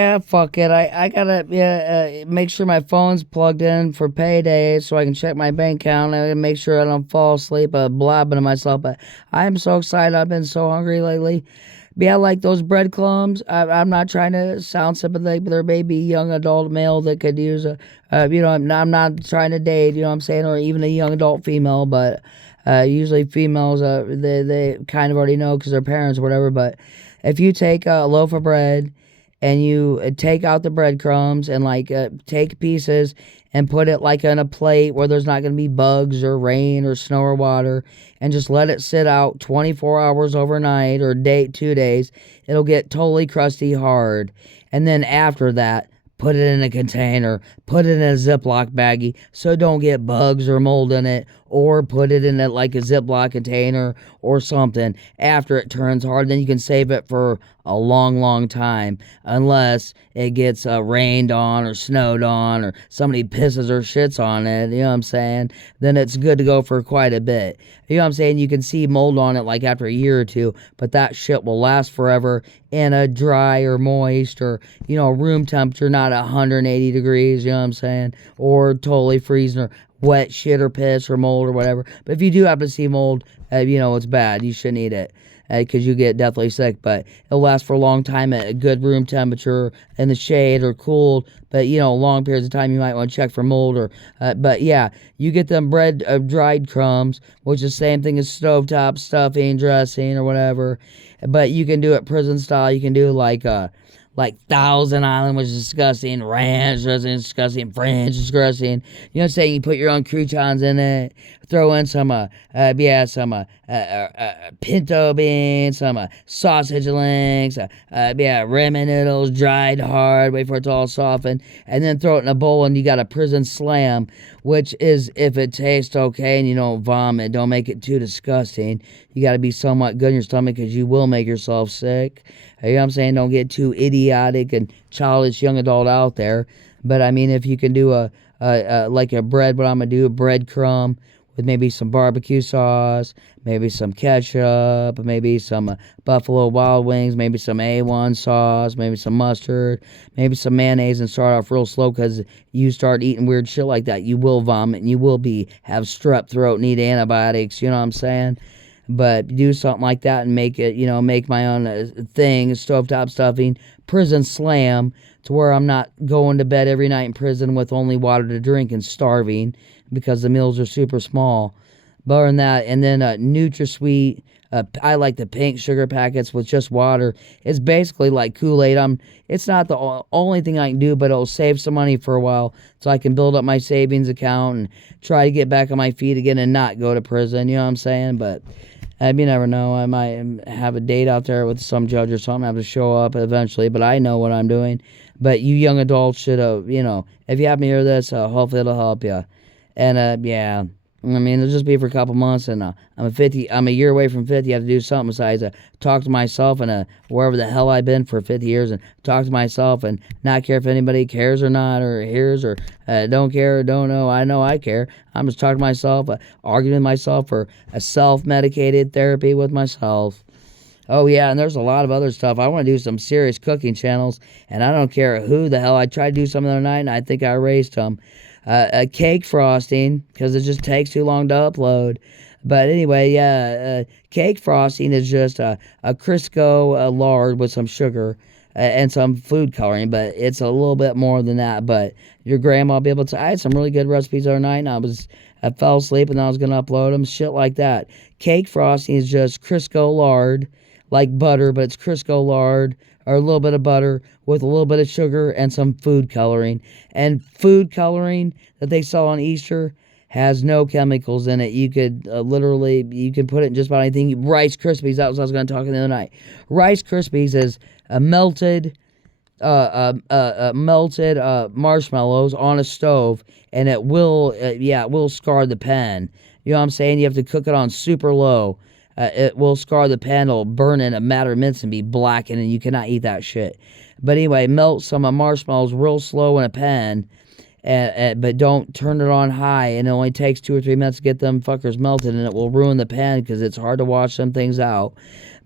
Yeah, fuck it. I gotta make sure my phone's plugged in for payday so I can check my bank account and make sure I don't fall asleep blabbing to myself. But I'm so excited. I've been so hungry lately. But yeah, like those breadcrumbs. I'm not trying to sound sympathetic, but there may be a young adult male that could use I'm not trying to date, you know what I'm saying, or even a young adult female, but usually females, they kind of already know because their parents or whatever. But if you take a loaf of bread and you take out the breadcrumbs and take pieces and put it like on a plate where there's not going to be bugs or rain or snow or water, and just let it sit out 24 hours overnight or 2 days, it'll get totally crusty hard. And then after that, put it in a container, put it in a Ziploc baggie so don't get bugs or mold in it, or put it in like a Ziploc container or something after it turns hard. Then you can save it for a long, long time, unless it gets rained on or snowed on or somebody pisses or shits on it, you know what I'm saying? Then it's good to go for quite a bit. You know what I'm saying? You can see mold on it like after a year or two, but that shit will last forever in a dry or moist or, room temperature, not 180 degrees, you know what I'm saying? Or totally freezing or wet shit or piss or mold or whatever. But if you do happen to see mold, it's bad. You shouldn't eat it because you get deathly sick. But it'll last for a long time at a good room temperature in the shade or cooled. But long periods of time you might want to check for mold or. But yeah, you get them bread dried crumbs, which is the same thing as stovetop stuffing, dressing or whatever. But you can do it prison style. You can do like Thousand Island, which is disgusting. Ranch dressing is disgusting. French is disgusting. You know what I'm saying? You put your own croutons in it. Throw in some pinto beans, some sausage links, ramen noodles, dried hard. Wait for it to all soften, and then throw it in a bowl. And you got a prison slam, which is if it tastes okay and you don't vomit. Don't make it too disgusting. You got to be somewhat good in your stomach because you will make yourself sick. You know what I'm saying? Don't get too idiotic and childish young adult out there. But I mean, if you can do like a bread, what I'm gonna do, a breadcrumb with maybe some barbecue sauce, maybe some ketchup, maybe some Buffalo Wild Wings, maybe some A1 sauce, maybe some mustard, maybe some mayonnaise, and start off real slow because you start eating weird shit like that, you will vomit and you will have strep throat, need antibiotics. You know what I'm saying? But do something like that and make it, make my own thing, stovetop stuffing, prison slam, to where I'm not going to bed every night in prison with only water to drink and starving because the meals are super small. But other than that, and then NutraSweet, I like the pink sugar packets with just water. It's basically like Kool-Aid. It's not the only thing I can do, but it'll save some money for a while so I can build up my savings account and try to get back on my feet again and not go to prison. You know what I'm saying? But you never know. I might have a date out there with some judge or something. I have to show up eventually, but I know what I'm doing. But you young adults should have, if you happen to hear this, hopefully it'll help you. And yeah, I mean, it'll just be for a couple months, and I'm a year away from 50. I have to do something besides talk to myself and wherever the hell I've been for 50 years, and talk to myself and not care if anybody cares or not, or hears, or don't care or don't know. I know I care. I'm just talking to myself, arguing with myself for a self-medicated therapy with myself. Oh yeah, and there's a lot of other stuff. I want to do some serious cooking channels, and I don't care who the hell. I tried to do some the other night, and I think I erased them. A cake frosting, because it just takes too long to upload. But anyway, yeah, cake frosting is just a Crisco lard with some sugar and some food coloring, but it's a little bit more than that. But your grandma will be able to. I had some really good recipes the other night, and I fell asleep, and I was gonna upload them, shit like that. Cake frosting is just Crisco lard, like butter, but it's Crisco lard or a little bit of butter with a little bit of sugar and some food coloring. And food coloring that they sell on Easter has no chemicals in it. You could literally, you can put it in just about anything. Rice Krispies, that was what I was going to talk about the other night. Rice Krispies is melted marshmallows on a stove, and it will scar the pan. You know what I'm saying? You have to cook it on super low. It will scar the pan. It'll burn in a matter of minutes and be blackened, and you cannot eat that shit. But anyway, melt some marshmallows real slow in a pan, but don't turn it on high. And it only takes 2 or 3 minutes to get them fuckers melted, and it will ruin the pan because it's hard to wash some things out.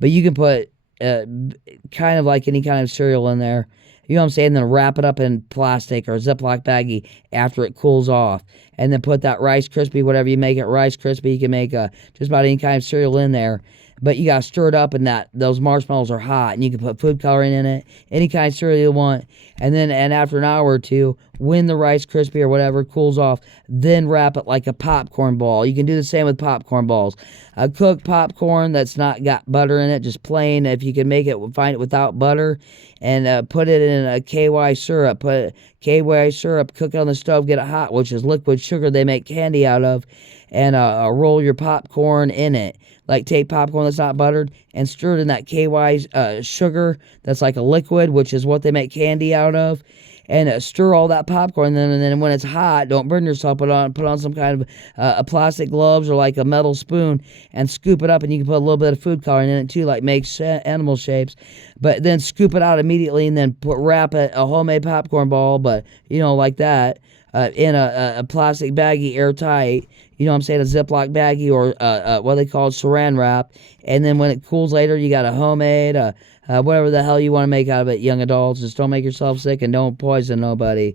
But you can put kind of like any kind of cereal in there, You know what I'm saying? Then wrap it up in plastic or Ziploc baggie after it cools off. And then put that Rice Krispie, whatever you make it, Rice Krispie. You can make just about any kind of cereal in there. But you got to stir it up, and those marshmallows are hot, and you can put food coloring in it, any kind of cereal you want. And after an hour or two, when the Rice Krispie or whatever cools off, then wrap it like a popcorn ball. You can do the same with popcorn balls. Cooked popcorn that's not got butter in it, just plain. If you can make it, find it without butter, and put it in a KY syrup. Put KY syrup, cook it on the stove, get it hot, which is liquid sugar they make candy out of, and roll your popcorn in it. Like take popcorn that's not buttered and stir it in that KY sugar that's like a liquid, which is what they make candy out of. And stir all that popcorn. And then when it's hot, don't burn yourself. Put on some kind of a plastic gloves or like a metal spoon and scoop it up. And you can put a little bit of food coloring in it too, like make animal shapes. But then scoop it out immediately and then wrap a homemade popcorn ball, but like that, in a plastic baggie, airtight. You know what I'm saying? A Ziploc baggie or what they call saran wrap. And then when it cools later, you got a homemade, whatever the hell you want to make out of it, young adults. Just don't make yourself sick and don't poison nobody.